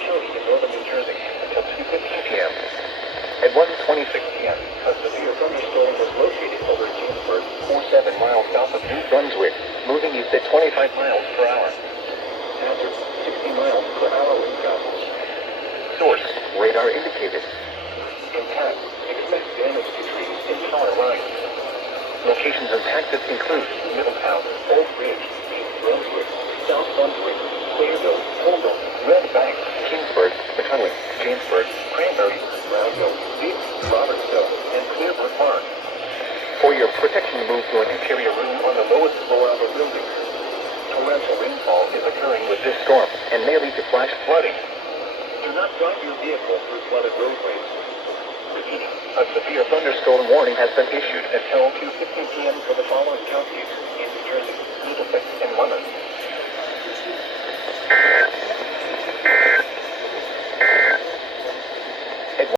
chilly in northern New Jersey until 2:15 p.m. At 1:26 p.m., a severe thunderstorm was located over Jamesburg, 47 miles south of New Brunswick, moving east at 25 miles per hour. Hazard, 60 miles per hour wind gusts. Source, radar indicated. Impact, expect damage to trees and power lines. Locations impacted include Middletown, Old Ridge, East Brunswick, South Brunswick, Clearville, Holden, Red Bank, Kingsburg, McCullough, Jamesburg, Cranberry, Brownville, Deep, Robertsville, and Clearbrook Park. For your protection, move to an interior room on the lowest floor of a building. Torrential rainfall is occurring with this storm and may lead to flash flooding. Do not drive your vehicle through flooded roadways. Repeating, a severe thunderstorm warning has been issued until 2:15 p.m. for the following counties in New Jersey, Middlesex, and London.